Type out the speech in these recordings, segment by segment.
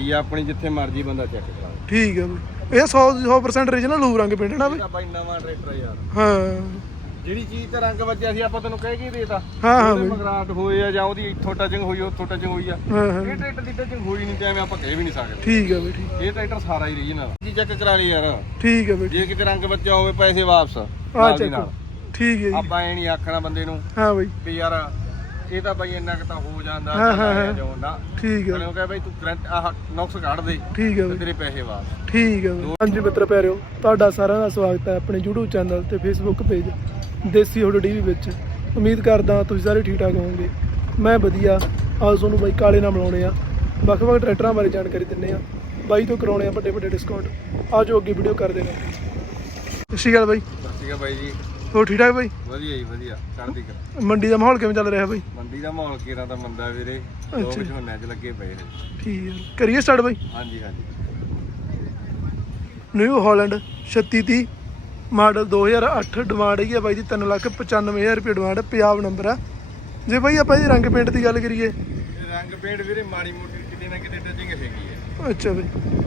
ਇਹ ਆਪਣੀ ਜਿੱਥੇ ਮਰਜ਼ੀ ਬੰਦਾ ਚੈੱਕ ਕਰਾ ਲੇ ਠੀਕ ਆ ਬਈ। ਇਹ 100 100% origignal ਲੂ ਰੰਗ ਪਿੰਡ ਨਾ ਬਈ? ਇਹਦਾ ਬਾਈ ਨਵਾਂ ਟਰੈਕਟਰ ਆ ਯਾਰ। ਹਾਂ। ਜਿਹੜੀ ਚੀਜ਼ ਤੇ ਰੰਗ ਵੱਜਿਆ ਸੀ ਆਪਾਂ ਤੈਨੂੰ ਕਹਿ ਕੇ ਦੇਤਾ। ਹਾਂ, ਹਾਂ ਬਈ। ਮਗਰਾਟ ਹੋਏ ਆ ਜਾਂ ਉਹਦੀ ਇੱਥੋਂ ਟਚਿੰਗ ਹੋਈ ਉੱਥੋਂ ਟਚਿੰਗ ਹੋਈ ਆ। ਹਾਂ ਹਾਂ। ਇਹ ਟਰੈਕਟਰ ਦੀ ਟਚਿੰਗ ਹੋਈ ਨਹੀਂ ਤੇ ਐਵੇਂ ਆਪਾਂ ਕਹਿ ਵੀ ਨਹੀਂ ਸਕਦੇ। ਠੀਕ ਆ ਬਈ ਠੀਕ। ਇਹ ਟਰੈਕਟਰ ਸਾਰਾ ਹੀ ਰੀਜਨਲ ਜੀ ਚੈੱਕ ਕਰਾ ਲਈ ਯਾਰ। ਠੀਕ ਆ ਬਈ। ਜੇ ਕਿਤੇ ਰੰਗ ਵੱਜਿਆ ਹੋਵੇ ਪੈਸੇ ਵਾਪਸ। ਆ ਨਾਲ ਦੀ ਚੱਕੋ ਨਾਲ। ਠੀਕ ਹੈ ਜੀ। ਆਪਾਂ ਐ ਨਹੀਂ ਆਖਣਾ ਬੰਦੇ ਨੂੰ ਹਾਂ ਬਈ। ਵੀ ਯਾਰ ਇਹ ਤਾਂ ਬਾਈ ਇੰਨਾ ਕੁ ਤਾਂ ਹੋ ਜਾਂਦਾ ਹਾਂ, ਹਾਂ, ਹਾਂ। ਜਾਉਣ ਦਾ ਠੀਕ ਆ। ਚਲੋ ਕਹੇ ਬਾਈ ਤੂੰ ਕਰੰਟ ਆਹ ਨੁਕਸ ਕੱਢ ਦੇ ਠੀਕ ਤੇ ਬਈ। ਤੇਰੇ ਪੈਸੇ ਵਾਪਸ। ਠੀਕ ਹੈ ਬਈ। ਹਾਂਜੀ ਮਿੱਤਰ ਪਿਆਰਿਓ ਤੁਹਾਡਾ ਸਾਰਿਆਂ ਦਾ ਸਵਾਗਤ ਹੈ ਆਪਣੇ YouTube ਚੈਨਲ ਤੇ Facebook page Desi hood TV ਵਿੱਚ। ਉਮੀਦ ਕਰਦਾ ਤੁਸੀਂ ਸਾਰੇ ਠੀਕ ਠਾਕ ਹੋਵੋਗੇ। ਮੈਂ ਵਧੀਆ ਅੱਜ ਤੁਹਾਨੂੰ ਬਾਈ ਕਾਲੇ ਨਾਲ ਮਿਲਾਉਣੇ ਆ। ਵੱਖ ਵੱਖ ਟਰੈਕਟਰਾਂ ਬਾਰੇ ਜਾਣਕਾਰੀ ਦਿੰਨੇ ਆ। ਬਾਈ ਤੋਂ ਕਰਾਉਣੇ ਆ ਵੱਡੇ ਵੱਡੇ ਡਿਸਕਾਊਂਟ ਆਜੋ ਅੱਗੇ ਵੀਡੀਓ ਕਰਦੇ ਨੇ ਸਤਿ ਸ਼੍ਰੀ ਅਕਾਲ ਬਾਈ। ਠੀਕ ਹੈ ਬਾਈ ਜੀ। ਹੋਰ ਠੀਕ ਠਾਕ ਬਾਈ? ਵਧੀਆ ਜੀ ਵਧੀਆ। ਚੜ੍ਹਦੀ ਕਰ ਮੰਡੀ ਦਾ ਮਾਹੌਲ ਕਿਵੇਂ ਚੱਲ ਰਿਹਾ ਬਾਈ? ਮੰਡੀ ਦਾ ਮਾਹੌਲ ਕੀਰਾ ਤਾਂ ਮੰਦਾ ਵੀਰੇ। ਲੋਕ। ਝੋਨਿਆਂ 'ਚ ਲੱਗੇ ਪਏ ਨੇ। ਠੀਕ ਹੈ। ਕਰੀਏ ਸਟਾਰਟ ਬਾਈ? ਹਾਂਜੀ ਹਾਂਜੀ। ਨਿਊ ਹਾਲੈਂਡ 3630 ਮਾਡਲ 2008 ਡਿਮਾਂਡ ਹੈਗੀ ਆ ਬਾਈ ਦੀ 395000 ਰੁਪਏ ਡਿਮਾਂਡ ਪੰਜਾਬ ਨੰਬਰ ਆ। ਜੇ ਬਾਈ ਆਪਾਂ ਇਹਦੀ ਰੰਗ ਪੇਂਟ ਦੀ ਗੱਲ ਕਰੀਏ। ਇਹ ਰੰਗ ਪੇਂਟ ਵੀਰੇ ਮਾੜੀ ਮੋਟੀ ਕਿਤੇ ਨਾ ਕਿਤੇ ਟਚਿੰਗ ਹੈਗੀ ਹੈ। ਅੱਛਾ ਬਾਈ।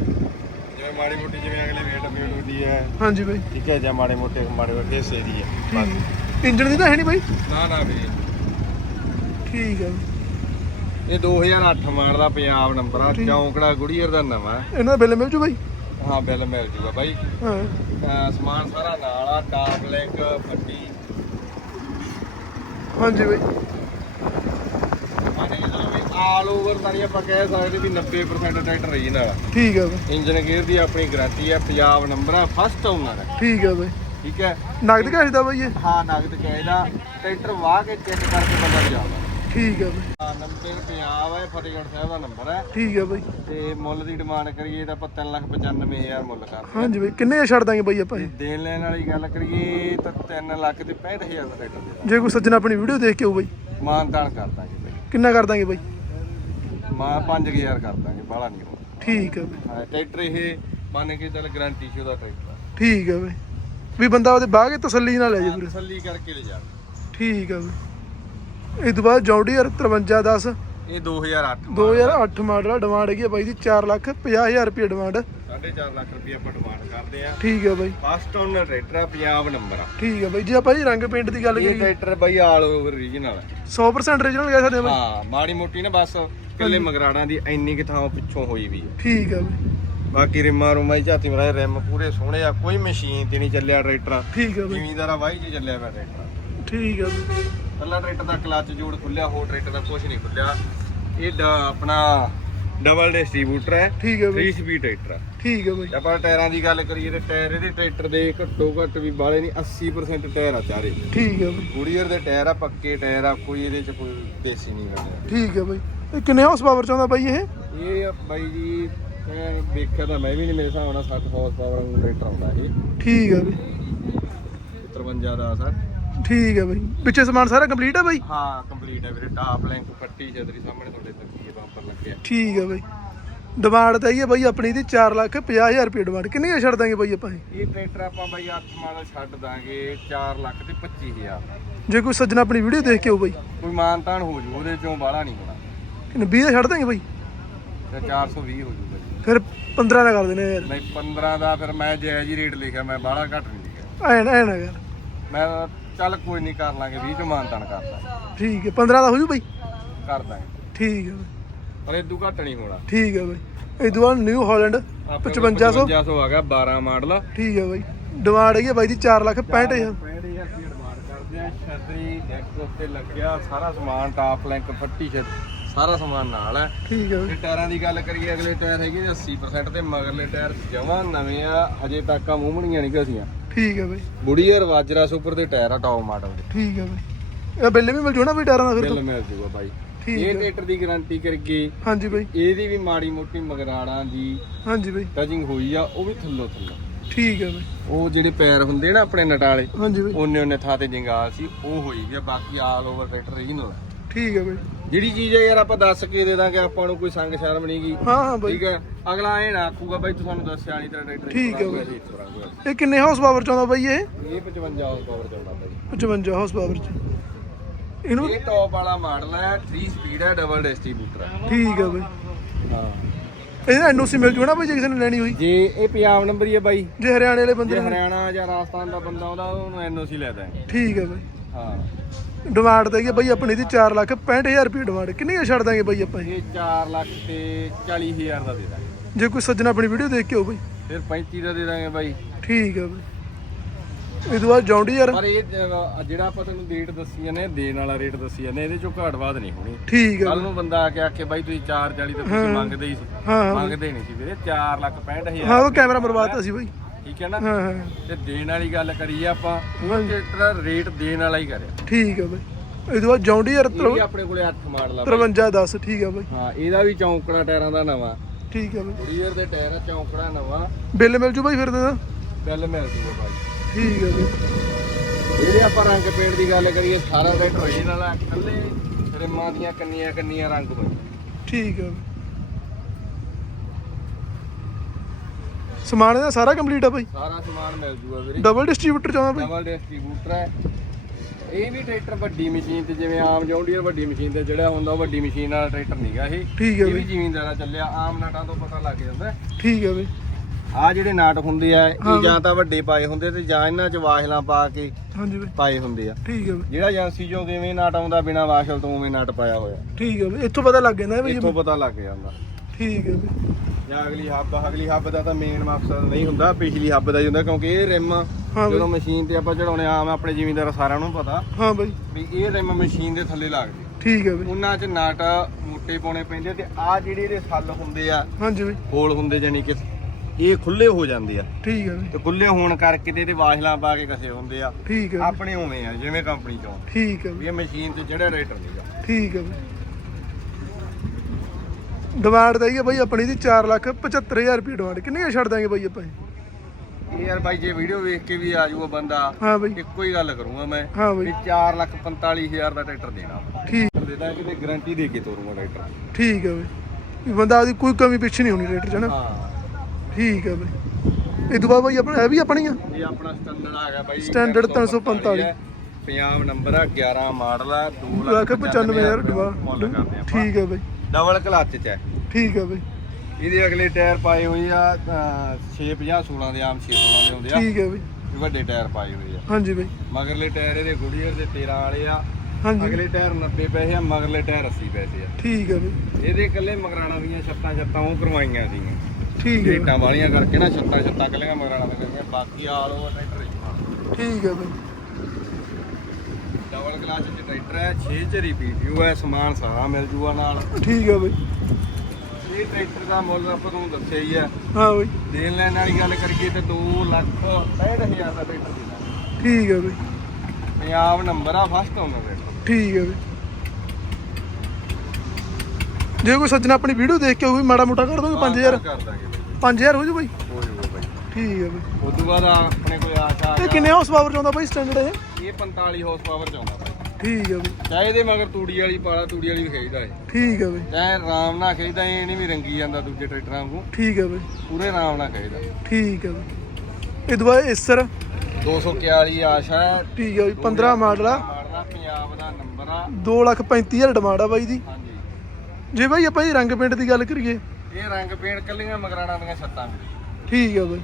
ਮਾੜੀ ਮੋਟੀ ਜਿਵੇਂ ਅਗਲੇ ਵੇਟ ਵੇਟ ਹੁੰਦੀ ਹੈ। ਹਾਂਜੀ ਬਾਈ। ਠੀਕ ਹੈ ਜਾਂ ਮਾੜੇ ਮੋਟੇ ਮਾੜੇ ਮੋਟੇ ਹਿੱਸੇ ਦੀ ਹੈ। ਬਸ। ਇੰਜਣ ਦੀ ਤਾਂ ਹੈ ਨਹੀਂ ਬਾਈ। ਨਾ ਨਾ ਵੀਰੇ। ਠੀਕ ਆ ਇਹ 2008 ਮਾਡਲ ਦਾ ਪੰਜਾਬ ਨੰਬਰ ਆ। ਚੌਂਕੜਾ ਗੁੜੀਅਰ ਦਾ ਨਵਾਂ। ਇਹਨਾਂ ਦਾ ਬਿੱਲ ਮਿਲ ਜੂ ਬਾਈ? ਹਾਂ ਬਿੱਲ ਮਿਲ ਜੂਗਾ ਬਾਈ। ਹਾਂ। ਸਮਾਨ ਸਾਰਾ ਨਾਲ ਆ ਟਾਪ ਲਿੰਕ ਫੱਟੀ ਹਾਂਜੀ ਬਾਈ। ਵੀ ਆਲ ਓਵਰ ਤਾਂ ਨਹੀਂ ਆਪਾਂ ਕਹਿ ਸਕਦੇ ਵੀ 90% ਟਰੈਕਟਰ ਰਹੀ ਨਾਲ। ਠੀਕ ਆ ਬਾਈ। ਇੰਜਨ ਗੇਅਰ ਦੀ ਆਪਣੀ ਗਾਰੰਟੀ ਹੈ ਪੰਜਾਬ ਨੰਬਰ ਆ ਫਸਟ ਓਨਰ ਹੈ। ਠੀਕ ਆ ਬਾਈ। ਠੀਕ ਹੈ? ਨਗਦ ਕੈਸ਼ ਦਾ ਬਾਈ ਇਹ? ਹਾਂ ਨਗਦ ਕਹਿਦਾ ਟਰੈਕਟਰ ਵਾਹ ਕੇ ਚੈੱਕ ਕਰਕੇ ਬੰਦਾ ਜਾਊਗਾ ਠੀਕ ਆ ਬਾਈ। ਹਾਂ ਨੰਬਰ ਪੰਜਾਬ ਹੈ ਫਤਿਹਗੜ੍ਹ ਸਾਹਿਬ ਦਾ ਨੰਬਰ ਹੈ। ਠੀਕ ਆ ਬਾਈ। ਤੇ ਮੁੱਲ ਦੀ ਡਿਮਾਂਡ ਕਰੀਏ ਤਾਂ ਆਪਾਂ 395000 ਮੁੱਲ ਕਰਦੇ ਹਾਂ ਹਾਂਜੀ ਬਾਈ ਕਿੰਨੇ ਦਾ ਛੱਡ ਦਾਂਗੇ ਬਾਈ ਆਪਾਂ ਇਹ? ਦੇਣ ਲੈਣ ਵਾਲੀ ਗੱਲ ਕਰੀਏ ਤਾਂ 3 ਲੱਖ ਤੇ 65000 ਦਾ ਟਰੈਕਟਰ ਦੇ ਦਾਂਗੇ। ਜੇ ਕੋਈ ਸੱਜਣ ਆਪਣੀ ਵੀਡੀਓ ਦੇਖ ਕੇ ਆਊ ਬਾਈ। ਮਾਨ ਤਾਨ ਕਰ ਦਾਂਗੇ ਬਾਈ। ਕਿੰਨਾ ਕਰ ਦਾਂਗੇ ਬਾਈ? ਮਾਂ 5000 ਕਰ ਦਾਂਗੇ ਬਾਹਲਾ ਨਹੀਂ ਹੋਣਾ। ਠੀਕ ਆ ਬਾਈ। ਹਾਂ ਟਰੈਕਟਰ ਇਹ ਮੰਨ ਕੇ ਚੱਲ ਗਾਰੰਟੀ ਸ਼ੋ ਦਾ ਟਰੈਕਟਰ ਆ। ਠੀਕ ਆ ਬਾਈ। ਵੀ ਬੰਦਾ ਉਹਦੇ ਬਾਹ ਕੇ ਤਸੱਲੀ ਨਾਲ ਲੈ ਜਾ ਵੀਰੇ। ਤਸੱਲੀ ਕਰਕੇ ਲੈ ਜਾ ਠੀਕ ਆ ਬਾਈ। ਇਹ ਤੋਂ ਬਾਅਦ ਜੌਂਡੀਅਰ 5310 ਇਹ 2008 2008 ਮਾਡਲ ਆ। ਡਿਮਾਂਡ ਹੈਗੀ ਆ ਬਾਈ ਦੀ 4 ਲੱਖ 50000 ਰੁਪਏ ਡਿਮਾਂਡ 4.5 ਲੱਖ ਰੁਪਏ ਆਪਾਂ ਡਿਮਾਂਡ ਕਰਦੇ ਆ ਠੀਕ ਆ ਬਾਈ। ਫਸਟ ਓਨਰ ਟਰੈਕਟਰ ਆ ਪੰਜਾਬ ਨੰਬਰ ਆ। ਠੀਕ ਆ ਬਾਈ ਜੇ ਆਪਾਂ ਜੀ ਰੰਗ ਪੇਂਟ ਦੀ ਗੱਲ ਇਹ ਕਰੀਏ। ਟਰੈਕਟਰ ਬਾਈ ਆਲ ਓਵਰ ਰੀਜਨਲ ਹੈ 100% origignal ਕਹਿ ਸਕਦੇ ਆ ਬਾਈ। ਹਾਂ ਮਾੜੀ ਮੋਟੀ ਨਾ ਬਸ ਕੱਲੇ ਮਗਰਾੜਾਂ ਦੀ ਇੰਨੀ ਕਿ ਥਾਂ ਪਿੱਛੋਂ ਹੋਈ ਵੀ ਹੈ ਠੀਕ ਆ ਬਾਈ। ਬਾਕੀ ਰਿਮਾਂ ਰੁਮਾਂ ਹੀ ਝਾਤੀ ਮਰਾਏ ਰਿਮ ਪੂਰੇ ਸੋਹਣੇ ਆ ਕੋਈ ਮਸ਼ੀਨ ਤੇ ਨਹੀਂ ਚੱਲਿਆ ਟਰੈਕਟਰ ਠੀਕ ਆ ਬਾਈ। ਜ਼ਿਮੀਂਦਾਰਾ ਵਾਹੀ ਜੀ ਚੱਲਿਆ ਪਿਆ ਟਰੈਕਟਰ ਠੀਕ ਆ ਬਾਈ। ਪਹਿਲਾ ਟਰੈਕਟਰ ਦਾ ਕਲੱਚ ਜੋੜ ਖੁੱਲਿਆ ਹੋਰ ਟਰੈਕਟਰ ਦਾ ਕੁਝ ਨਹੀਂ ਖੁੱਲਿਆ। ਇਹ ਆਪਣਾ ਡਬਲ ਡਿਸਟ੍ਰੀਬਿਊਟਰ ਹੈ। ਠੀਕ ਆ 3 ਬਾਈ ਸਪੀਡ ਟਰੈਕਟਰ ਆ। ਠੀਕ ਆ ਬਾਈ। ਆਪਾਂ ਟਾਇਰਾਂ ਦੀ ਗੱਲ ਕਰੀਏ ਤੇ ਟਾਇਰ ਇਹਦੇ ਟਰੈਕਟਰ ਦੇ ਘੱਟੋ ਘੱਟ ਵੀ ਬਾਲੇ ਨਹੀਂ 80% ਟਾਇਰ ਆ ਚਾਰੇ। ਠੀਕ ਆ ਬਾਈ। ਗੁੜੀਅਰ ਦੇ ਟਾਇਰ ਆ ਪੱਕੇ ਟਾਇਰ ਆ ਕੋਈ ਇਹਦੇ ਚ ਕੋਈ ਦੇਸੀ ਨਹੀਂ ਲੱਗਿਆ ਠੀਕ ਆ ਬਾਈ। ਇਹ ਕਿੰਨੇ ਹਾਰਸ ਪਾਵਰ ਚਾਹੁੰਦਾ ਬਾਈ ਇਹ? ਇਹ ਬਾਈ ਜੀ ਮੈਂ ਵੇਖਿਆ ਤਾਂ ਮੈਂ ਵੀ ਨਹੀਂ ਮੇਰੇ ਹਿਸਾਬ ਨਾਲ 60 ਹਾਰਸ ਪਾਵਰ ਦਾ ਟਰੈਕਟਰ ਆਉਂਦਾ ਇਹ। ਠੀਕ ਆ ਬਾਈ। 53 ਦਾ ਸਰ ਠੀਕ ਆ ਬਾਈ। ਪਿੱਛੇ ਸਮਾਨ ਸਾਰਾ ਕੰਪਲੀਟ ਆ ਬਾਈ? ਹਾਂ ਕੰਪਲੀਟ ਹੈ ਵੀਰੇ। ਟਾਪ ਲਿੰਕ ਪੱਟੀ ਛਤਰੀ ਸਾਹਮਣੇ ਤੁਹਾਡੇ ਲੱਗੀ ਹੈ ਬੰਪਰ ਲੱਗਿਆ। ਠੀਕ ਆ ਬਾਈ। ਡਿਮਾਂਡ ਤਾਂ ਇਹ ਆ ਬਾਈ ਆਪਣੀ ਦੀ 4 ਲੱਖ 50000 ਰੁਪਏ ਡਿਮਾਂਡ। ਕਿੰਨੇ ਛੱਡ ਦਾਂਗੇ ਬਾਈ ਆਪਾਂ ਇਹ? ਇਹ ਟਰੈਕਟਰ ਆਪਾਂ ਬਾਈ 8 ਮਾਡਲ ਛੱਡ ਦਾਂਗੇ 4 ਲੱਖ ਤੇ 25000 ਜੇ ਕੋਈ ਸੱਜਣ ਆਪਣੀ ਵੀਡੀਓ ਦੇਖ ਕੇ ਆਊ ਬਾਈ। ਕੋਈ ਮਾਨਤਾਨ ਹੋ ਜੂ ਉਹਦੇ ਚੋਂ ਬਾਹਲਾ ਨਹੀਂ ਹੋਣਾ। ਕਿੰਨੇ 20 ਦਾ ਛੱਡ ਦਾਂਗੇ ਬਾਈ? ਤੇ 420 ਹੋ ਜੂਗਾ ਜੀ ਫਿਰ 15 ਦਾ ਕਰ ਦੇਣੇ ਯਾਰ। ਨਹੀਂ 15 ਦਾ ਫਿਰ ਮੈਂ ਜਾਇਜ਼ ਹੀ ਰੇਟ ਲਿਖਿਆ ਮੈਂ ਬਾਹਲਾ ਘੱਟ ਨਹੀਂ ਲਿਖਿਆ। ਐਨ ਐਨ ਯਾਰ। ਮੈਂ ਚੱਲ ਕੋਈ ਨਹੀਂ ਕਰ ਲਾਂਗੇ 20 ਚ ਮਾਨਤਾਨ ਕਰ ਦਾਂਗੇ। ਠੀਕ ਹੈ 15 ਦਾ ਹੋ ਜੂ ਬਾਈ? ਕਰ ਦਾਂਗੇ। ਠੀਕ ਹੈ ਪਰ ਇਦੋਂ ਘੱਟ ਨਹੀਂ ਹੋਣਾ। ਠੀਕ ਹੈ ਬਾਈ। ਇਹ ਤੋਂ ਬਾਅਦ ਨਿਊ ਹਾਲੈਂਡ ਆਪਣੇ ਕੋਲ 5500 5500 ਆ ਗਿਆ 12 ਮਾਡਲ। ਠੀਕ ਹੈ ਬਾਈ। ਡਿਮਾਂਡ ਹੈਗੀ ਆ ਬਾਈ ਦੀ 4 ਲੱਖ 65000 65000 ਰੁਪਏ ਡਿਮਾਂਡ ਕਰਦੇ ਆ। ਛਤਰੀ ਡੈਕ ਉੱਤੇ ਲੱਗਿਆ ਸਾਰਾ ਸਮਾਨ ਟਾਪ ਲਿੰਕ ਫੱਟੀ ਛਤ ਸਾਰਾ ਸਮਾਨ ਨਾਲ ਹੈ। ਠੀਕ ਹੈ ਬਾਈ। ਤੇ ਟਾਇਰਾਂ ਦੀ ਗੱਲ ਕਰੀਏ ਅਗਲੇ ਟਾਇਰ ਹੈਗੇ ਨੇ 80% ਤੇ ਮਗਰਲੇ ਟਾਇਰ ਜਮਾਂ ਨਵੇਂ ਆ ਹਜੇ ਤੱਕ ਆ ਮੂੰਹਣੀਆਂ ਨਹੀਂ ਘਸੀਆਂ। ਠੀਕ ਹੈ ਬਾਈ। ਬੁੜੀਅਰ ਵਾਜਰਾ ਸੁਪਰ ਦੇ ਟਾਇਰ ਆ ਟੌਪ ਮਾਡਲ ਦੇ। ਠੀਕ ਹੈ ਬਾਈ। ਇਹ ਬਿੱਲ ਵੀ ਮਿਲ ਜੂ ਨਾ ਵੀ ਟਾਇਰਾਂ ਦਾ ਫਿਰ ਬਿੱਲ ਮਿਲ ਜੂਗਾ ਬਾਈ। ਠੀਕ ਇਹ ਟਰੈਕਟਰ ਦੀ ਗਾਰੰਟੀ ਕਰਕੇ ਹਾਂਜੀ ਬਾਈ। ਇਹਦੀ ਵੀ ਮਾੜੀ ਮੋਟੀ ਮਗਰਾੜਾਂ ਦੀ ਹਾਂਜੀ ਬਾਈ। ਟਚਿੰਗ ਹੋਈ ਆ ਉਹ ਵੀ ਥੱਲੋ ਥੱਲੋ। ਠੀਕ ਹੈ ਬਾਈ। ਉਹ ਜਿਹੜੇ ਪੈਰ ਹੁੰਦੇ ਨਾ ਆਪਣੇ ਨਟਾਲੇ ਹਾਂਜੀ ਬਾਈ। ਉਹਨੇ ਉਹਨੇ ਥਾਂ ਤੇ ਜੰਗਾਲ ਸੀ ਉਹ ਹੋਈ ਵੀ ਆ ਬਾਕੀ ਆਲ ਓਵਰ ਟਰੈਕਟਰ ਰੀਜਨਲ ਠੀਕ ਹੈ ਬਾਈ। ਜਿਹੜੀ ਚੀਜ਼ ਹੈ ਯਾਰ ਆਪਾਂ ਦੱਸ ਕੇ ਦੇ ਦਾਂਗੇ ਆਪਾਂ ਨੂੰ ਕੋਈ ਸੰਗ ਸ਼ਰਮ ਨਹੀਂ ਗੀ। ਹਾਂ ਹਾਂ ਬਾਈ। ਠੀਕ ਹੈ। ਅਗਲਾ ਇਹ ਨਾ ਆਖੂਗਾ ਬਾਈ ਤੂੰ ਸਾਨੂੰ ਦੱਸਿਆ ਨਹੀਂ ਤੇਰਾ ਟਰੈਕਟਰ ਠੀਕ ਹੈ ਬਾਈ। ਇਹ ਕਿੰਨੇ ਹਾਰਸ ਪਾਵਰ ਚਾਹੁੰਦਾ ਬਾਈ ਇਹ? ਇਹ 55 ਹਾਰਸ ਪਾਵਰ ਚੱਲਦਾ ਬਾਈ। 55 ਹਾਰਸ ਪਾਵਰ ਚ। ਇਹਨੂੰ ਇਹ ਟੌਪ ਵਾਲਾ ਮਾਡਲ ਹੈ 3 ਸਪੀਡ ਹੈ ਡਬਲ ਡਿਸਟ੍ਰੀਬਿਊਟਰ ਹੈ। ਠੀਕ ਹੈ ਬਾਈ। ਹਾਂ। ਇਹਦਾ ਐਨਓਸੀ ਮਿਲ ਜੂ ਨਾ ਬਾਈ ਜੇ ਕਿਸੇ ਨੇ ਲੈਣੀ ਹੋਈ। ਜੇ ਇਹ ਪੰਜਾਬ ਨੰਬਰ ਹੀ ਹੈ ਬਾਈ। ਜੇ ਹਰਿਆਣੇ ਵਾਲੇ ਬੰਦੇ ਨੇ ਹਰਿਆਣਾ ਜਾਂ ਰਾਜਸਥਾਨ ਦਾ ਬੰਦਾ ਆਉਂਦਾ ਉਹਨੂੰ ਐਨਓਸੀ ਲੈ ਦਾਂਗੇ। ਠੀਕ ਹੈ ਬਾਈ। ਹਾਂ। ਡਿਮਾਂਡ ਤਾਂ ਹੈਗੀ ਆ ਬਾਈ ਆਪਣੀ ਦੀ 4 ਲੱਖ 65000 ਰੁਪਏ ਡਿਮਾਂਡ ਕਿੰਨੀ ਕੁ ਛੱਡ ਦਾਂਗੇ ਬਾਈ ਆਪਾਂ ਇਹ? ਇਹ 4 ਲੱਖ ਤੇ 40000 ਦਾ ਦੇ ਦਾਂਗੇ। ਜੇ ਕੋਈ ਸੱਜਣਾ ਆਪਣੀ ਵੀਡੀਓ ਦੇਖ ਕੇ ਆਓ ਬਾਈ। ਫਿਰ 35 ਦਾ ਦੇ ਦਾਂਗੇ ਬਾਈ। ਠੀਕ ਹੈ ਬਾਈ। ਇਹ ਤੋਂ ਬਾਅਦ ਜੌਂਡੀ ਯਾਰ। ਪਰ ਇਹ ਅਹ, ਜਿਹੜਾ ਆਪਾਂ ਤੈਨੂੰ ਰੇਟ ਦੱਸੀ ਜਾਂਦੇ ਆ, ਦੇਣ ਵਾਲਾ ਰੇਟ ਦੱਸੀ ਜਾਂਦੇ ਇਹਦੇ ਚੋਂ ਘਾਟ ਨਹੀਂ ਹੋਣੀ। ਠੀਕ ਹੈ ਕੱਲ ਨੂੰ ਬੰਦਾ ਆ ਕੇ ਆਖੇ ਬਾਈ ਤੁਸੀਂ 440 ਤਾਂ ਤੁਸੀਂ ਮੰਗਦੇ ਹੀ ਸੀ। ਹਾਂ। ਹਾਂ ਮੰਗਦੇ ਨਹੀਂ ਸੀ ਵੀਰੇ 4 ਲੱਖ 65000 ਹਾਂ ਉਹ ਕੈਮਰਾ ਮਰਵਾਤਾ ਸੀ ਬਾਈ। ਠੀਕ ਹੈ ਨਾ? ਹਾਂ ਹਾਂ। ਤੇ ਦੇਣ ਵਾਲੀ ਗੱਲ ਕਰੀਏ ਆਪਾਂ ਉਹ ਟਰੈਕਟਰ ਰੇਟ ਦੇਣ ਵਾਲਾ ਹੀ ਕਰਿਆ। ਠੀਕ ਹੈ ਬਾਈ। ਇਹ ਤੋਂ ਬਾਅਦ ਜੌਂਡੀ ਯਾਰ ਇਹ ਵੀ ਆਪਣੇ ਕੋਲੇ 8 ਮਾਡਲ ਆ ਬਾਈ। 53 10 ਠੀਕ ਹੈ ਬਾਈ। ਹਾਂ ਇਹਦਾ ਵੀ ਚੌਂਕੜਾ ਟਾਇਰਾਂ ਦਾ ਨਵਾਂ। ਠੀਕ ਹੈ ਬਾਈ। ਰੀਅਰ ਦੇ ਟਾਇਰ ਆ ਚੌਂਕੜਾ ਨਵਾਂ। ਬਿੱਲ ਮਿਲ ਜੂ ਬਾਈ ਫਿਰ ਤਾਂ। ਬਿੱਲ ਮਿਲ ਜੂਗਾ ਬਾਈ। ਠੀਕ ਹੈ ਬਾਈ ਜਿਹੜੇ ਆਪਾਂ ਰੰਗ ਪੇਂਟ ਦੀ ਗੱਲ ਕਰੀਏ ਸਾਰਾ ਟਰੈਕਟਰ ਓਰੀਜਨਲ ਆ ਇਕੱਲੇ ਰਿਮਾਂ ਦੀਆਂ ਕੰਨੀਆਂ ਕੰਨੀਆਂ ਰੰਗ ਬਣੇ ਠੀਕ ਹੈ। ਸਮਾਨ ਇਹਦਾ ਸਾਰਾ ਕੰਪਲੀਟ ਆ ਬਾਈ ਸਾਰਾ ਸਮਾਨ ਮਿਲ ਜੂਗਾ ਵੀਰੇ। ਡਬਲ ਡਿਸਟ੍ਰੀਬਿਊਟਰ ਚਾਹਾਂ ਬਾਈ ਡਬਲ ਡਿਸਟ੍ਰੀਬਿਊਟਰ ਹੈ। ਇਹ ਵੀ ਟਰੈਕਟਰ ਵੱਡੀ ਮਸ਼ੀਨ ਤੇ ਜਿਵੇਂ ਆਮ ਜੌਂਡੀਅਰ ਵੱਡੀ ਮਸ਼ੀਨ ਤੇ ਜਿਹੜਾ ਹੁੰਦਾ ਉਹ ਵੱਡੀ ਮਸ਼ੀਨ ਵਾਲਾ ਟਰੈਕਟਰ ਨਹੀਂਗਾ ਇਹ। ਠੀਕ ਹੈ ਇਹ ਵੀ ਜ਼ਿਮੀਂਦਾਰਾ ਚੱਲਿਆ ਆਮ ਨਾਟਾਂ ਤੋਂ ਪਤਾ ਲੱਗ ਜਾਂਦਾ। ਠੀਕ ਹੈ ਬਾਈ ਆ ਜਿਹੜੇ ਨਾਟ ਹੁੰਦੇ ਆ। ਇਹ ਜਾਂ ਤਾਂ ਵੱਡੇ ਪਾਏ ਹੁੰਦੇ ਤੇ ਜਾਂ ਇਹਨਾਂ ਚ ਵਾਸ਼ਲਾਂ ਪਾ ਕੇ ਹਾਂਜੀ ਬਾਈ ਪਾਏ ਹੁੰਦੇ ਆ। ਠੀਕ ਹੈ ਬਾਈ ਜਿਹੜਾ ਏਜੰਸੀ ਚੋਂ ਕਿਵੇਂ ਨਾਟ ਆਉਂਦਾ ਬਿਨਾ ਵਾਸ਼ਲ ਤੋਂ ਉਵੇਂ ਨਾਟ ਪਾਇਆ ਹੋਇਆ। ਠੀਕ ਹੈ ਬਾਈ ਇੱਥੋਂ ਪਤਾ ਲੱਗ ਜਾਂਦਾ ਬਾਈ ਇੱਥੋਂ ਪਤਾ ਲੱਗ ਜਾਂਦਾ। ਠੀਕ ਹੈ ਬਾਈ ਜਾਂ ਅਗਲੀ ਹੱਬ ਅਗਲੀ ਹੱਬ ਦਾ ਤਾਂ ਮੇਨ ਮਕਸਦ ਨਹੀਂ ਹੁੰਦਾ ਪਿਛਲੀ ਹੱਬ ਦਾ ਹੀ ਹੁੰਦਾ ਕਿਉਂਕਿ ਇਹ ਰਿਮ ਜਦੋਂ ਮਸ਼ੀਨ ਤੇ ਆਪਾਂ ਚੜਾਉਣੇ ਆਮ ਆਪਣੇ ਜ਼ਿਮੀਂਦਾਰ ਸਾਰਿਆਂ ਨੂੰ ਪਤਾ ਹਾਂ ਬਾਈ। ਵੀ ਇਹ ਰਿਮ ਮਸ਼ੀਨ ਦੇ ਥੱਲੇ ਲੱਗਦੀ ਠੀਕ ਹੈ ਬਾਈ ਉਹਨਾਂ 'ਚ ਨਟ ਮੋਟੇ ਪਾਉਣੇ ਪੈਂਦੇ ਤੇ ਆ ਜਿਹੜੇ ਇਹਦੇ ਸੱਲ ਹੁੰਦੇ ਆ ਹਾਂਜੀ ਬਾਈ ਹੋਲ ਹੁੰਦੇ ਜਾਨੀ ਕਿ ਇਹ ਖੁੱਲੇ ਹੋ ਜਾਂਦੇ ਆ। ਠੀਕ ਹੈ ਬਾਈ ਤੇ ਖੁੱਲੇ ਹੋਣ ਕਰਕੇ ਤੇ ਇਹਦੇ ਵਾਸ਼ਲਾਂ ਪਾ ਕੇ ਕਸੇ ਹੁੰਦੇ ਆ। ਠੀਕ ਹੈ ਆਪਣੇ ਉਵੇਂ ਆ ਜਿਵੇਂ ਕੰਪਨੀ ਚੋਂ। ਠੀਕ ਹੈ ਵੀ ਇਹ ਮਸ਼ੀਨ ਤੇ ਜਿਹੜਾ ਰੇਟ ਨਹੀਂਗਾ ਠੀਕ ਹੈ ਡਿਮਾਂਡ ਤਾਂ ਆ ਬਾਈ ਆਪਣੀ ਦੀ 4 ਲੱਖ 75000 ਰੁਪਏ ਡਿਮਾਂਡ ਕਿੰਨੇ ਛੱਡ ਦਾਂਗੇ ਬਾਈ ਆਪਾਂ ਇਹ? ਯਾਰ ਬਾਈ ਜੇ ਵੀਡੀਓ ਵੇਖ ਕੇ ਵੀ ਆ ਜਾਊਗਾ ਬੰਦਾ ਹਾਂ ਬਾਈ। ਇੱਕੋ ਹੀ ਗੱਲ ਕਰੂੰਗਾ ਮੈਂ ਹਾਂ ਵੀ ਬਾਈ 4 ਲੱਖ 45000 ਦਾ ਟਰੈਕਟਰ ਦੇਣਾ। ਠੀਕ। ਦੇਦਾ ਕਿਤੇ ਗਾਰੰਟੀ ਦੇ ਕੇ ਤੋਰੂੰਗਾ ਟਰੈਕਟਰ। ਠੀਕ ਹੈ ਬਾਈ। ਬੰਦਾ ਉਹਦੀ ਕੋਈ ਕਮੀ ਪਿੱਛੇ ਨਹੀਂ ਹੋਣੀ ਰੇਟ 'ਚ ਨਾ? ਹਾਂ। ਠੀਕ ਹੈ ਬਾਈ। ਇਹ ਤੋਂ ਬਾਅਦ ਬਾਈ ਆਪਣਾ ਇਹ ਵੀ ਆਪਣੀ ਆ ਇਹ ਆਪਣਾ ਸਟੈਂਡਰਡ ਆ ਗਿਆ ਬਾਈ Standard 345 ਹੈ। ਪੰਜਾਬ ਨੰਬਰ ਆ 11 ਮਾਡਲ ਆ 2 ਲੱਖ 95000 ਮੁੱਲ ਕਰਦੇ ਡਿਮਾਂਡ ਆਪਾਂ। ਠੀਕ ਹੈ ਬਾਈ। ਡਬਲ ਕਲੱਚ ਚ ਹੈ। ਠੀਕ ਹੈ ਬਾਈ। ਇਹਦੇ ਅਗਲੇ ਟਾਇਰ ਪਾਏ ਹੋਏ ਆ 650 16 ਦੇ ਆਮ 6 16 ਦੇ ਹੁੰਦੇ ਆ। ਠੀਕ ਹੈ ਬਾਈ। ਵੱਡੇ ਟਾਇਰ ਪਾਏ ਹੋਏ ਆ। ਹਾਂਜੀ ਬਾਈ। ਮਗਰਲੇ ਟਾਇਰ ਇਹਦੇ ਗੁੜੀਅਰ ਦੇ 13 ਵਾਲੇ ਆ। ਹਾਂਜੀ। ਅਗਲੇ ਟਾਇਰ 90 ਪੈਸੇ ਆ ਮਗਰਲੇ ਟਾਇਰ 80 ਪੈਸੇ ਆ। ਠੀਕ ਹੈ ਬਾਈ। ਇਹਦੇ ਇਕੱਲੇ ਮਗਰਾਣਾ ਦੀਆਂ ਛੱਤਾਂ ਛੱਤਾਂ ਉਹ ਕਰਵਾਈਆਂ ਸੀਗੀਆਂ। ਠੀਕ ਹੈ। ਰੇਟਾਂ ਵਾਲੀਆਂ ਕਰਕੇ ਨਾ ਛੱਤਾਂ ਛੱਤਾਂ ਕੱਲੀਆਂ ਮਗਰਾਣਾ ਦੇ ਕਰਕੇ ਬਾਕੀ ਆਲ ਓਵਰ ਟਰੈਕਟਰ ਠੀਕ ਹੈ ਬਾਈ। ਡਬਲ ਕਲਾਸ ਚ ਟਰੈਕਟਰ ਹੈ 6 ਚ ਰਿਪੀਟਿਊ ਹੈ ਸਮਾਨ ਸਾਰਾ ਮਿਲ ਜੂਗਾ ਨਾਲ। ਠੀਕ ਹੈ ਬਾਈ। ਇਹ ਟਰੈਕਟਰ ਦਾ ਮੁੱਲ ਆਪਾਂ ਤੁਹਾਨੂੰ ਦੱਸਿਆ ਹੀ ਹੈ। ਹਾਂ ਬਾਈ। ਦੇਣ ਲੈਣ ਵਾਲੀ ਗੱਲ ਕਰੀਏ ਤੇ 2 ਲੱਖ 65000 ਦਾ ਟਰੈਕਟਰ ਦੇਣਾ। ਠੀਕ ਹੈ ਬਾਈ। ਪੰਜਾਬ ਨੰਬਰ ਆ ਫਸਟ ਆਉਂਦਾ ਟਰੈਕਟਰ ਠੀਕ ਹੈ ਬਾਈ। ਜੇ ਕੋਈ ਸੱਜਣਾ ਆਪਣੀ ਵੀਡੀਓ ਦੇਖ ਕੇ ਉਹ ਵੀ ਮਾੜਾ ਮੋਟਾ ਕਰ ਦੋਗੇ 5000 ਕਰ ਦਾਂਗੇ ਬਾਈ 5000 ਹੋ ਜੂ ਬਾਈ? ਹੋ ਜਾਊਗਾ ਬਾਈ। ਠੀਕ ਹੈ ਬਾਈ। ਉਸ ਤੋਂ ਬਾਅਦ ਆਪਣੇ ਕੋਲ ਆਸ਼ਾ ਗਿਆ ਕਿੰਨੇ ਹਾਊਸ ਪਾਵਰ ਚਾਹੁੰਦਾ ਬਾਈ ਸਟੈਂਡਰਡ ਇਹ? ਇਹ 45 ਹਾਰਸ ਪਾਵਰ ਚ ਆਉਂਦਾ ਬਾਈ। ਠੀਕ ਹੈ ਬਾਈ। ਚਾਹੇ ਇਹਦੇ ਮਗਰ ਤੂੜੀ ਵਾਲੀ ਪਾਲਾ ਤੂੜੀ ਵਾਲੀ ਵੀ ਖੇਡਦਾ ਹੈ ਠੀਕ ਹੈ ਬਾਈ। ਚਾਹੇ ਆਰਾਮ ਨਾਲ ਖੇਡਦਾ ਇਹ ਨਹੀਂ ਵੀ ਰੰਗੀ ਜਾਂਦਾ ਦੂਜੇ ਟਰੈਕਟਰਾਂ ਵਾਂਗੂ। ਠੀਕ ਹੈ ਬਾਈ। ਪੂਰੇ ਆਰਾਮ ਨਾਲ ਖੇਡਦਾ ਠੀਕ ਹੈ ਬਾਈ। ਇਹ ਤੋਂ ਬਾਅਦ ਇਸਰ 241 ਆਸ਼ਾ। ਠੀਕ ਹੈ ਬਾਈ 15 ਮਾਡਲ ਆ। ਮਾਡਲ ਆ, ਪੰਜਾਬ ਦਾ ਨੰਬਰ ਆ। 2 ਲੱਖ 35000 ਡਿਮਾਂਡ ਆ ਬਾਈ ਦੀ। ਹਾਂਜੀ। ਜੇ ਬਾਈ ਆਪਾਂ ਇਹ ਰੰਗ ਪੇਂਟ ਦੀ ਗੱਲ ਕਰੀਏ। ਇਹ ਰੰਗ ਪੇਂਟ ਕੱਲੀਆਂ ਮਗਰਾਣਾ ਦੀਆਂ ਛੱਤਾਂ ਠੀਕ ਹੈ ਬਾਈ।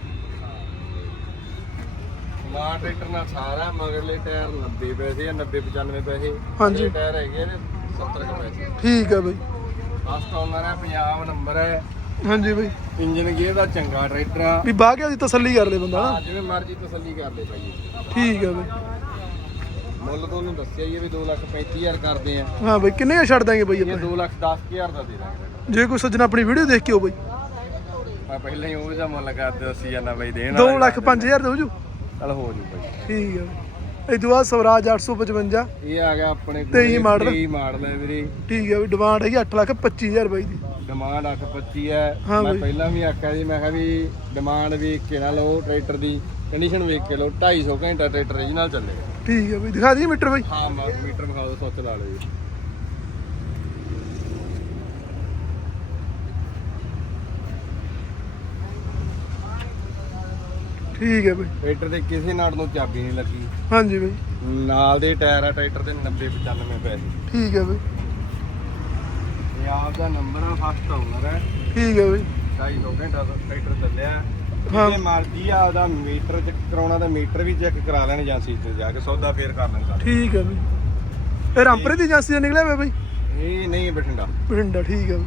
ਸਮਾਰਟ ਟਰੈਕਟਰ ਨਾਲ ਸਾਰਾ ਮਗਰਲੇ ਟਾਇਰ 90 ਪੈਸੇ ਆ 90 95 ਪੈਸੇ। ਹਾਂਜੀ। ਇਹ ਟਾਇਰ ਹੈਗੇ ਨੇ 70 ਕੁ ਪੈਸੇ। ਠੀਕ ਹੈ ਬਾਈ। ਫਸਟ ਓਨਰ ਹੈ ਪੰਜਾਬ ਨੰਬਰ ਹੈ। ਹਾਂਜੀ ਬਾਈ। ਇੰਜਨ ਗੇਅਰ ਦਾ ਚੰਗਾ ਟਰੈਕਟਰ ਆ। ਵੀ ਬਾਹ ਕੇ ਦੀ ਤਸੱਲੀ ਕਰ ਲੈ ਬੰਦਾ। ਨਾ ਹਾਂ, ਜਿਵੇਂ ਮਰਜ਼ੀ ਤਸੱਲੀ ਕਰ ਲੈ ਭਾਈ। ਠੀਕ ਬਾਈ। ਮੁੱਲ ਤੁਹਾਨੂੰ ਦੱਸਿਆ ਹੀ ਹੈ ਵੀ 2 ਲੱਖ 35000 ਕਰਦੇ ਆ। ਹਾਂ ਬਾਈ ਕਿੰਨੇ ਛੱਡ ਦਾਂਗੇ ਬਾਈ ਇਹ ਆਪਾਂ 2 ਲੱਖ 10000 ਦਾ ਦੇ ਦਾਂਗੇ। ਜੇ ਕੋਈ ਸੱਜਣਾ ਆਪਣੀ ਵੀਡੀਓ ਦੇਖ ਕੇ ਹੋ ਬਾਈ। ਮੈਂ ਪਹਿਲਾਂ ਹੀ ਉਹ ਜਿਹਾ ਮੁੱਲ ਕਰਦੇ ਅਸੀਂ ਜਾਂਦਾ ਬਾਈ ਦੇਣ 2 ਲੱਖ 5000 ਦੇ। ਹੋ ਜੂ? ਚਲ ਹੋ ਜੂ ਬਾਈ। ਠੀਕ ਹੈ ਇਹ ਬਾਅਦ ਸਵਰਾਜ 855 ਇਹ ਆ ਗਿਆ ਆਪਣੇ ਕੋਲ ਤੇਈ ਮਾਡਲ। 23 ਮਾਡਲ ਹੈ ਵੀਰੇ। ਠੀਕ ਹੈ ਵੀ ਡਿਮਾਂਡ ਹੈਗੀ 8 ਲੱਖ 25000 ਬਾਈ ਦੀ। ਡਿਮਾਂਡ 825 ਹੈ। ਹਾਂ ਮੈਂ। ਪਹਿਲਾਂ ਵੀ ਆਖਿਆ ਸੀ ਮੈਂ ਕਿਹਾ ਵੀ ਡਿਮਾਂਡ ਵੇਖ ਕੇ ਨਾ ਲਓ ਟਰੈਕਟਰ ਦੀ ਕੰਡੀਸ਼ਨ ਵੇਖ ਕੇ ਲਓ 250 ਘੰਟਾ ਟਰੈਕਟਰ ਰੀਜਨਲ ਚੱਲੇਗਾ। ਠੀਕ ਹੈ ਬਾਈ ਦਿਖਾ ਦਈਏ ਮੀਟਰ ਬਾਈ। ਹਾਂ ਮੀਟਰ ਵਿਖਾ ਦਿਓ ਸੁੱਚ ਲਾ ਲਓ ਜੀ ਠੀਕ ਹੈ ਬਾਈ। ਟਰੈਕਟਰ ਦੇ ਕਿਸੇ ਨਾਟ ਨੂੰ ਚਾਬੀ ਨਹੀਂ ਲੱਗੀ। ਹਾਂਜੀ ਬਾਈ। ਨਾਲ ਦੇ ਟਾਇਰ ਆ ਟਰੈਕਟਰ ਦੇ 90 95 ਪੈਸੇ ਠੀਕ ਹੈ ਬਾਈ। ਪੰਜਾਬ ਦਾ ਨੰਬਰ ਆ ਫਸਟ ਓਨਰ ਹੈ ਠੀਕ ਹੈ ਬਾਈ। 2.5 ਘੰਟਾ ਦਾ ਟਰੈਕਟਰ ਚੱਲਿਆ। ਹਾਂ। ਜੇ ਮਰਜ਼ੀ ਆ ਉਹਦਾ ਮੀਟਰ ਚੈੱਕ ਕਰਾਉਣਾ ਤਾਂ ਮੀਟਰ ਵੀ ਚੈੱਕ ਕਰਾ ਲੈਣ ਏਜੰਸੀ ਤੇ ਜਾ ਕੇ ਸੌਦਾ ਫੇਰ ਕਰ ਲੈਂਦਾ ਠੀਕ ਹੈ ਬਈ। ਇਹ ਰਾਮਪੁਰੇ ਦੀ ਏਜੰਸੀ ਤੋਂ ਨਿਕਲਿਆ ਹੋਇਆ ਬਈ? ਇਹ ਨਹੀਂ ਬਠਿੰਡਾ। ਬਠਿੰਡਾ ਠੀਕ ਹੈ ਬਈ।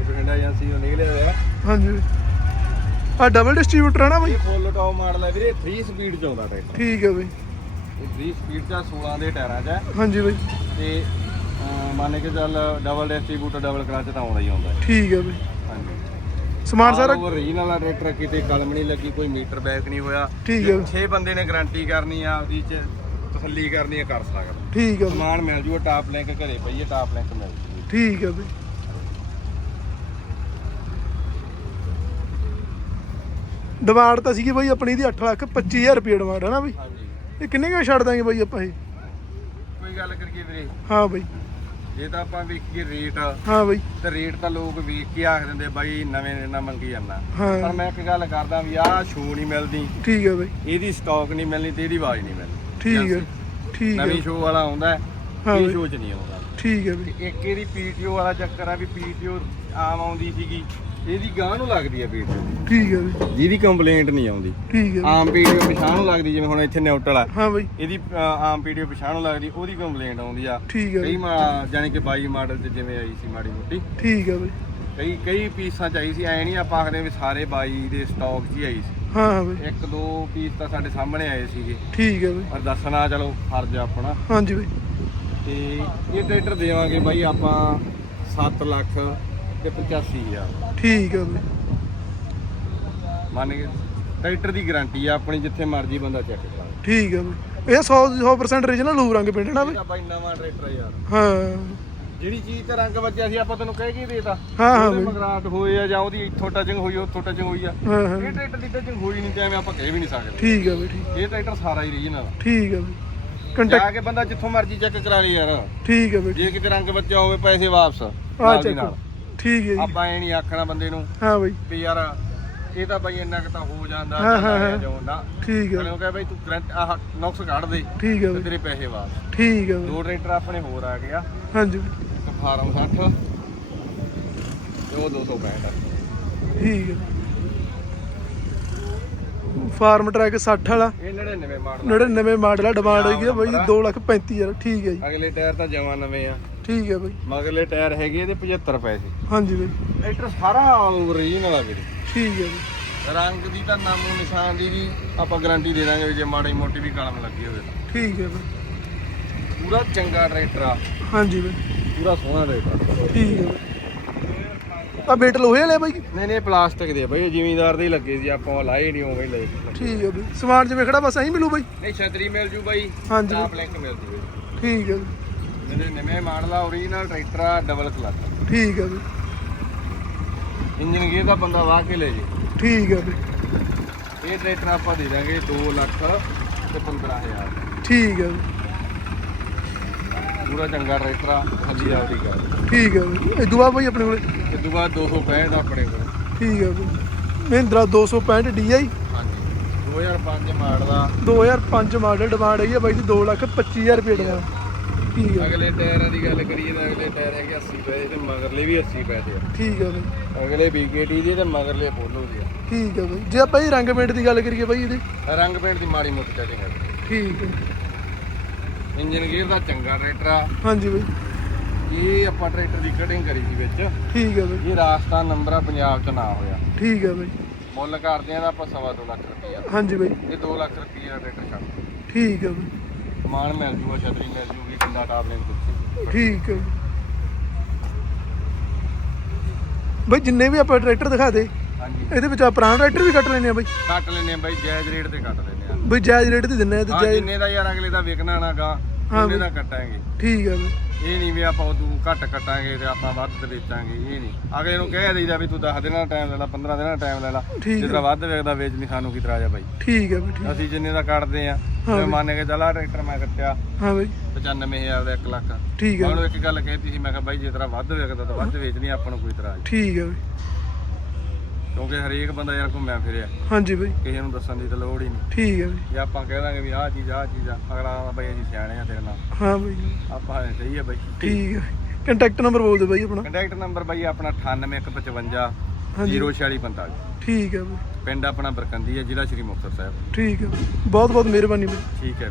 ਇਹ ਬਠਿੰਡਾ ਏਜੰਸੀ ਤੋਂ ਨਿਕਲਿਆ ਹੋਇਆ। ਹਾਂਜੀ। ਬਈ ਆ ਡਬਲ ਡਿਸਟ੍ਰੀਬਿਊਟਰ ਆ ਨਾ ਬਈ? ਇਹ ਫੁੱਲ ਟੌਪ ਮਾਡਲ ਹੈ ਵੀਰੇ 3 ਸਪੀਡ ਚ ਆਉਂਦਾ ਟਰੈਕਟਰ। ਠੀਕ ਹੈ ਬਈ। ਇਹ 3 ਸਪੀਡ ਆ, 16 ਦੇ ਟਾਇਰਾਂ ਚ ਹੈ ਹਾਂਜੀ ਬਈ। ਤੇ ਅਹ, ਮੰਨ ਕੇ ਚੱਲ ਡਬਲ ਡਿਸਟ੍ਰੀਬਿਊਟਰ ਡਬਲ ਕਲਚ ਤਾਂ ਆਉਂਦਾ ਹੀ ਆਉਂਦਾ। ਹੈ। ਠੀਕ ਹੈ ਬਈ। ਸਮਾਨ ਸਾਰਾ? ਉਹ ਰੀਜਨਲ ਵਾਲਾ ਟਰੈਕਟਰ ਕਿਤੇ ਕਲਮ ਨਹੀਂ ਲੱਗੀ ਕੋਈ ਮੀਟਰ ਬੈਕ ਨਹੀਂ ਹੋਇਆ। ਠੀਕ ਹੈ 6 ਬੰਦੇ ਨੇ ਗਾਰੰਟੀ ਕਰਨੀ ਆ ਉਹਦੀ ਚ ਤਸੱਲੀ ਕਰਨੀ ਆ ਕਰ ਸਕਦਾ। ਠੀਕ ਹੈ ਸਮਾਨ ਮਿਲ ਜੂਗਾ ਟਾਪ ਲਿੰਕ ਘਰੇ ਪਈ ਹੈ ਟਾਪ ਲਿੰਕ ਮਿਲ ਜੂਗੀ। ਠੀਕ ਹੈ ਬਈ। ਡਿਮਾਂਡ ਤਾਂ ਸੀਗੀ ਬਈ ਆਪਣੀ ਦੀ 8 ਲੱਖ 25000 ਰੁਪਏ ਡਿਮਾਂਡ ਹੈ ਨਾ ਬਈ? ਇਹ ਕਿੰਨੇ ਕੁ ਛੱਡ ਦਾਂਗੇ ਬਈ ਆਪਾਂ ਇਹ? ਕੋਈ ਗੱਲ ਕਰੀਏ ਵੀਰੇ। ਹਾਂ ਬਈ। ਜੇ ਤਾਂ ਆਪਾਂ ਵੇਖੀਏ ਰੇਟ ਹਾਂ ਬਈ। ਤੇ ਰੇਟ ਤਾਂ ਲੋਕ ਵੇਖ ਕੇ ਆਖ ਦਿੰਦੇ ਬਾਈ ਨਵੇਂ ਨਾ ਮੰਗੀ ਜਾਂਦਾ। ਪਰ ਮੈਂ ਇੱਕ ਗੱਲ ਕਰਦਾ ਵੀ ਆਹ ਸ਼ੋ ਨਹੀਂ ਮਿਲਦੀ। ਠੀਕ ਹੈ ਬਈ। ਇਹਦੀ ਸਟਾਕ ਨਹੀਂ ਮਿਲਣੀ ਤੇ ਇਹਦੀ ਆਵਾਜ਼ ਨਹੀਂ ਮਿਲਣੀ। ਠੀਕ ਹੈ ਠੀਕ ਹੈ ਨਵੀਂ ਸ਼ੋ ਵਾਲਾ ਆਉਂਦਾ ਇਹ। ਸ਼ੋ 'ਚ ਨਹੀਂ ਆਉਂਦਾ। ਠੀਕ ਹੈ ਬਈ। ਇੱਕ ਇਹਦੀ ਪੀਟੀਓ ਵਾਲਾ ਚੱਕਰ ਆ ਵੀ ਪੀਟੀਓ ਆਮ ਆਉਂਦੀ ਸੀਗੀ। ਇਹਦੀ ਗਾਂ ਨੂੰ ਲੱਗਦੀ ਹੈ ਪੀਟੀਓ ਠੀਕ ਹੈ ਬਈ ਜਿਹਦੀ ਕੰਪਲੇਂਟ ਨਹੀਂ ਆਉਂਦੀ। ਠੀਕ ਹੈ ਬਈ। ਆਮ ਪੀਟੀਓ ਪਛਾਣ ਨੂੰ ਲੱਗਦੀ ਜਿਵੇਂ ਹੁਣ ਇੱਥੇ ਨਿਊਟਰਲ ਆ। ਹਾਂ ਬਈ। ਇਹਦੀ ਅ, ਆਮ ਪੀਟੀਓ ਪਛਾਣ ਨੂੰ ਲੱਗਦੀ ਉਹਦੀ ਕੰਪਲੇਂਟ ਆਉਂਦੀ ਆ। ਠੀਕ ਹੈ ਕਈ ਬਈ। ਮਾ ਜਾਨੀ ਕਿ 22 ਮਾਡਲ ਚ ਜਿਵੇਂ ਆਈ ਸੀ ਮਾੜੀ ਮੋਟੀ। ਠੀਕ ਹੈ ਬਈ। ਕਈ ਕਈ ਪੀਸਾਂ ਚ ਆਈ ਸੀ ਐ ਨਹੀਂ ਆਪਾਂ ਆਖਦੇ ਵੀ ਸਾਰੇ 22 ਦੇ ਸਟਾਕ 'ਚ ਹੀ ਆਈ ਸੀ। ਹਾਂ ਹਾਂ ਬਈ। ਇੱਕ ਦੋ ਪੀਸ ਤਾਂ ਸਾਡੇ ਸਾਹਮਣੇ ਆਏ ਸੀਗੇ। ਠੀਕ ਹੈ ਬਈ। ਪਰ ਦੱਸਣਾ ਚਲੋ ਫਰਜ਼ ਆ ਆਪਣਾ। ਹਾਂਜੀ ਬਈ। ਤੇ ਇਹ ਟਰੈਕਟਰ ਦੇਵਾਂਗੇ ਬਾਈ ਆਪਾਂ 7 ਲੱਖ ਤੇ 85000 ਠੀਕ ਹੈ ਮੰਨ ਕੇ ਟਰੈਕਟਰ ਦੀ ਗਾਰੰਟੀ ਆ ਆਪਣੀ ਜਿੱਥੇ ਮਰਜ਼ੀ ਬੰਦਾ ਚੈੱਕ ਕਰਾ। ਲੇ ਠੀਕ ਹੈ ਇਹ 100 100% origignal ਲੂਬ ਰੰਗ ਪਿੰਡ ਨਾ ਬਈ ਬਾਈ ਨਵਾਂ ਟਰੈਕਟਰ ਆ ਯਾਰ। ਹਾਂ। ਜਿਹੜੀ ਚੀਜ਼ ਤੇ ਰੰਗ ਵੱਜਿਆ ਸੀ ਆਪਾਂ ਤੈਨੂੰ ਕਹਿ ਕੇ ਦੇਤਾ। ਹਾਂ, ਹਾਂ ਉਹਦੇ ਬਈ। ਮਗਰਾਟ ਹੋਏ ਆ ਜਾਂ ਉਹਦੀ ਇੱਥੋਂ ਟਚਿੰਗ ਹੋਈ ਉੱਥੋਂ ਟਚਿੰਗ ਹੋਈ ਆ। ਹਾਂ ਹਾਂ। ਇਹ ਟਰੈਕਟਰ ਦੀ ਟਚਿੰਗ ਹੋਈ ਨਹੀਂ ਤੇ ਐਵੇਂ ਆਪਾਂ ਕਹਿ ਵੀ ਨਹੀਂ ਸਕਦੇ। ਠੀਕ ਹੈ ਬਈ ਠੀਕ। ਇਹ ਟਰੈਕਟਰ ਸਾਰਾ ਹੀ ਰੀਜਨਲ ਠੀਕ ਹੈ ਜਾ ਕੰਟੈਕਟ ਕੇ ਬੰਦਾ ਜਿੱਥੋਂ ਮਰਜ਼ੀ ਚੈੱਕ ਕਰਾ ਲੇ ਯਾਰ। ਠੀਕ ਹੈ ਬਈ ਜੇ ਕਿਤੇ ਰੰਗ ਵੱਜਿਆ ਹੋਵੇ ਪੈਸੇ ਵਾਪਸ। ਆ ਨਾਲ ਦੀ ਚੱਕੋ ਨਾਲ। ਠੀਕ ਹੈ ਜੀ। ਆਪਾਂ ਐ ਨਹੀਂ ਆਖਣਾ ਬੰਦੇ ਨੂੰ ਹਾਂ ਬਈ। ਵੀ ਯਾਰ ਇਹ ਤਾਂ ਬਈ ਇੰਨਾ ਕੁ ਤਾਂ ਹੋ ਜਾਂਦਾ ਹਾਂ, ਹਾਂ, ਹਾਂ। ਨਾ ਠੀਕ ਹੈ। ਕਿਉਂ ਕਹੇ ਬਈ ਤੂੰ ਕਰੰਟ ਆਹ ਨੁਕਸ ਕੱਢ ਦੇ ਠੀਕ ਹੈ ਤੇ ਬਈ। ਤੇਰੇ ਪੈਸੇ ਵਾਪਸ ਠੀਕ ਹੈ ਬਈ। ਦੋ ਟਰੈਕਟਰ ਆਪਣੇ ਹੋਰ ਆ ਗਿਆ ਹਾਂਜੀ। ਇੱਕ ਫਾਰਮ 60 ਤੇ ਉਹ 265 ਠੀਕ ਹੈ। ਫਾਰਮ ਟਰੈਕ 60 ਵਾਲਾ। ਇਹ 99 ਮਾਡਲ 99 ਮਾਡਲ ਆ ਡਿਮਾਂਡ ਹੋਈ ਹੈ ਬਾਈ 2 ਲੱਖ 35000 ਠੀਕ ਹੈ ਜੀ। ਅਗਲੇ ਟਾਇਰ ਤਾਂ ਜਮਾ ਨਵੇਂ ਆ। ਠੀਕ ਹੈ ਬਾਈ। ਮਗਰਲੇ ਟਾਇਰ ਹੈਗੇ ਇਹਦੇ 75 ਪੈਸੇ। ਹਾਂਜੀ ਬਾਈ। ਟਰੈਕਟਰ ਸਾਰਾ ਆਲ ਓਵਰ ਰੀਜਨਲ ਆ ਵੀਰੇ। ਠੀਕ ਹੈ ਬਾਈ। ਰੰਗ ਦੀ ਤਾਂ ਨਾਮੋ ਨਿਸ਼ਾਨ ਦੀ ਵੀ ਆਪਾਂ ਗਾਰੰਟੀ ਦੇ ਦਾਂਗੇ ਵੀ ਜੇ ਮਾੜੀ ਮੋਟੀ ਵੀ ਕਲਮ ਲੱਗੀ ਹੋਵੇ ਤਾਂ। ਠੀਕ ਹੈ ਬਾਈ। ਪੂਰਾ ਚੰਗਾ ਟਰੈਕਟਰ ਆ। ਹਾਂਜੀ ਬਾਈ। ਪੂਰਾ ਸੋਹਣਾ ਟਰੈਕਟਰ ਠੀਕ ਹੈ ਬਾਈ। ਆ ਬੇਟ ਲੋਹੇ ਵਾਲੇ ਆ ਬਾਈ? ਨਹੀਂ ਨਹੀਂ ਪਲਾਸਟਿਕ ਦੇ ਆ ਬਈ ਜ਼ਿਮੀਦਾਰ ਦੇ ਹੀ ਲੱਗੇ ਸੀ ਆਪਾਂ ਲਾਏ ਨਹੀਂ ਉਵੇਂ ਹੀ ਲਏ। ਠੀਕ ਹੈ ਬਾਈ। ਸਮਾਨ ਜਿਵੇਂ ਖੜਾ ਬਸ ਐਂ ਮਿਲੂ ਬਾਈ? ਨਹੀਂ ਛਤਰੀ ਮਿਲ ਜੂ ਬਾਈ। ਹਾਂਜੀ। ਟਾਪ ਲਿੰਕ ਮਿਲ ਜੂ ਠੀਕ ਹੈ ਬਾਈ। ਜਿਹੜੇ ਨਵੇਂ ਮਾਡਲ ਆ ਟਰੈਕਟਰ ਆ ਡਬਲ ਕਲਚ ਠੀਕ ਹੈ ਬਾਈ ਇੰਜਨ ਗੇਅਰ ਦਾ ਬੰਦਾ ਵਾਹ ਕੇ ਲੈ ਜੇ। ਠੀਕ ਹੈ ਬਾਈ ਇਹ ਟਰੈਕਟਰ ਆਪਾਂ ਦੇ ਦਾਂਗੇ 2 ਲੱਖ ਤੇ 15000 ਠੀਕ ਹੈ ਬਾਈ ਪੂਰਾ ਚੰਗਾ ਟਰੈਕਟਰ ਆ ਹੱਲੀ ਆਪਦੀ ਗੱਲ। ਠੀਕ ਹੈ ਬਾਈ ਇਹ ਦੁਆ ਬਾਈ ਆਪਣੇ ਕੋਲੇ? ਤੇ ਤੋਂ ਬਾਅਦ 265 ਆਪਣੇ ਕੋਲ। ਠੀਕ ਹੈ ਬਾਈ ਮਹਿੰਦਰਾ 265 DI ਹਾਂਜੀ। 2005 ਮਾਡਲ ਆ। 2005 ਮਾਡਲ ਡਿਮਾਂਡ ਹੈਗੀ ਆ ਬਾਈ ਦੀ 2 ਲੱਖ 25000 ਰੁਪਏ ਡਿਮਾਂਡ ਠੀਕ ਹੈ ਅਗਲੇ ਟਾਇਰਾਂ ਦੀ ਗੱਲ ਕਰੀਏ ਤਾਂ ਅਗਲੇ ਟਾਇਰ ਹੈਗੇ 80 ਪੈਸੇ ਤੇ ਮਗਰਲੇ ਵੀ 80 ਪੈਸੇ ਆ। ਠੀਕ ਹੈ ਬਾਈ। ਅਗਲੇ BKT ਦੇ ਤੇ ਮਗਰਲੇ ਪੋਲੋ ਦੇ ਠੀਕ ਹੈ ਬਾਈ। ਜੇ ਆਪਾਂ ਇਹ ਰੰਗ ਪੇਂਟ ਦੀ ਗੱਲ ਕਰੀਏ ਬਾਈ ਇਹਦੇ? ਆ ਰੰਗ ਪੇਂਟ ਦੀ ਮਾੜੀ ਮੋਟੀ ਸੈਟਿੰਗ ਹੈ ਠੀਕ ਹੈ ਇੰਜਨ ਗੇਅਰ ਦਾ ਚੰਗਾ ਟਰੈਕਟਰ ਆ। ਹਾਂਜੀ ਬਾਈ। ਇਹ ਆਪਾਂ ਟਰੈਕਟਰ ਦੀ ਕਟਿੰਗ ਕਰੀ ਸੀ ਵਿੱਚ। ਠੀਕ ਹੈ ਬਾਈ। ਇਹ ਰਾਜਸਥਾਨ ਨੰਬਰ ਆ ਪੰਜਾਬ ਚ ਨਾ ਹੋਇਆ। ਠੀਕ ਹੈ ਬਾਈ। ਮੁੱਲ ਕਰਦੇ ਆ ਦਾ ਆਪਾਂ ਸਵਾ ਦੋ ਲੱਖ ਰੁਪਈਆ। ਹਾਂਜੀ ਬਾਈ। ਇਹ 2 ਲੱਖ ਰੁਪਈਆ ਦਾ ਟਰੈਕਟਰ ਛੱਡ ਠੀਕ ਹੈ ਬਾਈ। ਸਮਾਨ ਮਿਲ ਜੂਗਾ ਛਤਰੀ ਮਿਲ ਜੂਗੀ। ਠੀਕ ਹੈ ਬਾਈ ਜਿੰਨੇ ਵੀ ਆਪਾਂ ਟਰੈਕਟਰ ਦਿਖਾ ਦੇ ਹਾਂਜੀ। ਇਹਦੇ ਵਿੱਚ ਆ ਪੁਰਾਣਾ ਟਰੈਕਟਰ ਵੀ ਕੱਟ ਲੈਣੇ ਆ ਬਾਈ। ਕੱਟ ਲੈਨੇ ਆ ਬਾਈ ਜਾਇਜ਼ ਰੇਟ ਤੇ ਕੱਟ ਲੈਨੇ ਆ ਬਈ ਜਾਇਜ਼ ਰੇਟ ਤੇ ਦਿੰਨੇ ਆ ਤੇ ਹਾਂ ਜਾਇਜ਼ ਜਿੰਨੇ ਦਾ ਯਾਰ ਅਗਲੇ ਦਾ ਵਿਕਣਾ ਨਾਗਾ ਹਾਂ ਉਹਨੇ ਬਈ। ਦਾ ਕੱਟਾਂਗੇ। ਠੀਕ ਹੈ ਬਾਈ। ਇਹ ਨਹੀਂ ਵੀ ਆਪਾਂ ਉਦੋਂ ਘੱਟ ਕੱਟਾਂਗੇ ਤੇ ਆਪਾਂ ਵੱਧ ਤੇ ਵੇਚਾਂਗੇ ਇਹ ਨਹੀਂ। ਅਗਲੇ ਨੂੰ ਕਹਿ ਦਈਦਾ ਵੀ ਤੂੰ 10 ਦਿਨਾਂ ਦਾ ਟਾਈਮ ਲੈ ਲੈ 15 ਦਿਨਾਂ ਦਾ ਟਾਈਮ ਲੈ ਲੈ। ਠੀਕ ਜੇ ਤੇਰਾ ਵੱਧ ਵੇਚਦਾ ਵੇਚ ਨਹੀਂ ਸਾਨੂੰ ਕੀ ਤਰਾਜਾ ਬਾਈ। ਠੀਕ ਹੈ ਬਾਈ ਠੀਕ ਅਸੀਂ ਜਿੰਨੇ ਦਾ ਕੱਟਦੇ ਆ ਹਾਂ ਤੇ ਬਈ। ਮੰਨ ਕੇ ਚਲਾ ਟਰੈਕਟਰ ਮੈਂ ਕੱਟਿਆ ਹਾਂ ਬਾਈ। 95000 ਦਾ 1 ਲੱਖ। ਠੀਕ ਹੈ ਉਹਨੂੰ ਇੱਕ ਗੱਲ ਕਹਿਤੀ ਸੀ ਮੈਂ ਕਿਹਾ ਬਾਈ ਜੇ ਤੇਰਾ ਵੱਧ ਵੇਚਦਾ ਤਾਂ ਵੱਧ ਵੇਚਣੀ ਆਪਾਂ ਨੂੰ ਕੋਈ ਇਤਰਾਜ਼ ਠੀਕ ਹੈ ਬਾਈ। ਕਿਉਂਕਿ ਹਰੇਕ ਬੰਦਾ ਯਾਰ ਘੁੰਮਿਆ ਫਿਰਿਆ। ਹਾਂਜੀ ਬਾਈ। ਕਿਸੇ ਨੂੰ ਦੱਸਣ ਦੀ ਤਾਂ ਲੋੜ ਹੀ ਨਹੀਂ। ਠੀਕ ਹੈ ਬਾਈ। ਜੇ ਆਪਾਂ ਕਹਿ ਦਾਂਗੇ ਵੀ ਆਹ ਚੀਜ਼ ਆਹ ਚੀਜ਼ ਆ ਅਗਲਾ ਆਂਦਾ ਬਾਈ ਅਸੀਂ ਸਿਆਣੇ ਆ ਤੇਰੇ ਨਾਲ। ਹਾਂ ਬਾਈ। ਆਪਾਂ ਐਂ ਸਹੀ ਆ ਬਾਈ। ਠੀਕ ਹੈ ਕੰਟੈਕਟ ਨੰਬਰ ਬੋਲ ਦਿਓ ਬਾਈ ਆਪਣਾ। ਕੰਟੈਕਟ ਨੰਬਰ ਬਾਈ ਆਪਣਾ 98155 ਹਾਂਜੀ। 04645 ਠੀਕ ਹੈ ਬਾਈ। ਪਿੰਡ ਆਪਣਾ ਬਰਕੰਦੀ ਹੈ ਜ਼ਿਲ੍ਹਾ ਸ਼੍ਰੀ ਮੁਕਤਸਰ ਸਾਹਿਬ। ਠੀਕ ਹੈ ਬਹੁਤ ਬਹੁਤ ਮਿਹਰਬਾਨੀ ਬਾਈ। ਠੀਕ ਹੈ